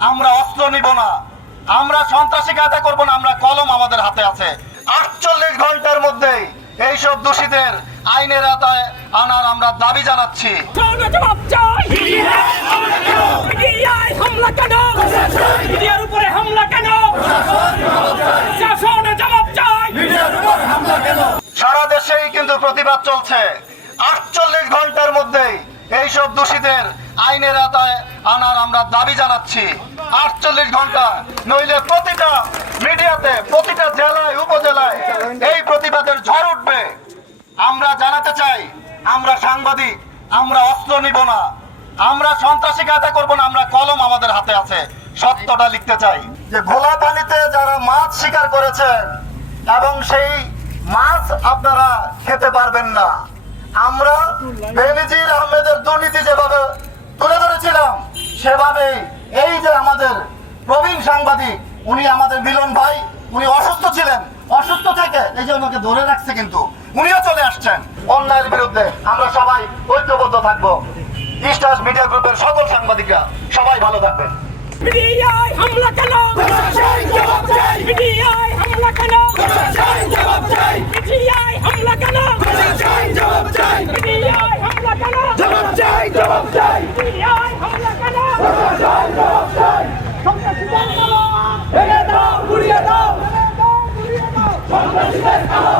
আমরা অস্ত্র নিব না, আমরা সন্ত্রাসী কায়দা করব না, আমরা কলম আমাদের হাতে আছে। 48 ঘন্টার মধ্যেই এইসব দোষীদের আইনের আওতায় আনার আমরা দাবি জানাচ্ছি। সারা দেশেই কিন্তু প্রতিবাদ চলছে। 48 ঘন্টার মধ্যেই এইসব দোষীদের আইনের আওতায় আনার আমরা দাবি জানাচ্ছি। 48 ঘন্টা, নইলে প্রতিটা মিডিয়াতে, প্রতিটা জেলায়, উপজেলায় এই প্রতিবাদের ঝড় উঠবে। আমরা জানাতে চাই, আমরা সাংবাদিক, আমরা অস্ত্র নিব না, আমরা সন্ত্রাসী কায়দা করব না, আমরা কলম আমাদের হাতে আছে। সত্যটা লিখতে চাই যে ঘোলা পানিতে যারা মাছ শিকার করেছেন এবং সেই মাছ আপনারা খেতে পারবেন না। আমরা বেনজির আহমেদের দুর্নীতি যেভাবে তুলে ধরেছিলাম, সেভাবে এই যে আমাদের প্রবীণ সাংবাদিক, উনি আমাদের মিলন ভাই, উনি অসুস্থ ছিলেন, অসুস্থ থেকে এই যে ওনাকে ধরে রাখছে, কিন্তু উনিও চলে আসছেন। অন্যায়ের বিরুদ্ধে আমরা সবাই ঐক্যবদ্ধ থাকবো। স্টার্স মিডিয়া গ্রুপের সকল সাংবাদিকরা সবাই ভালো থাকবেন। মিডিয়ায় হামলা কেন? মিডিয়ায় হামলা কেন? মিডিয়ায় হামলা কেন? মিডিয়ায় হামলা কেন? মিডিয়ায় হামলা কেন? সন্ত্রাসীদের কাজ ভেঙে দাও, গুড়িয়ে দাও, সন্ত্রাসীদের কাজ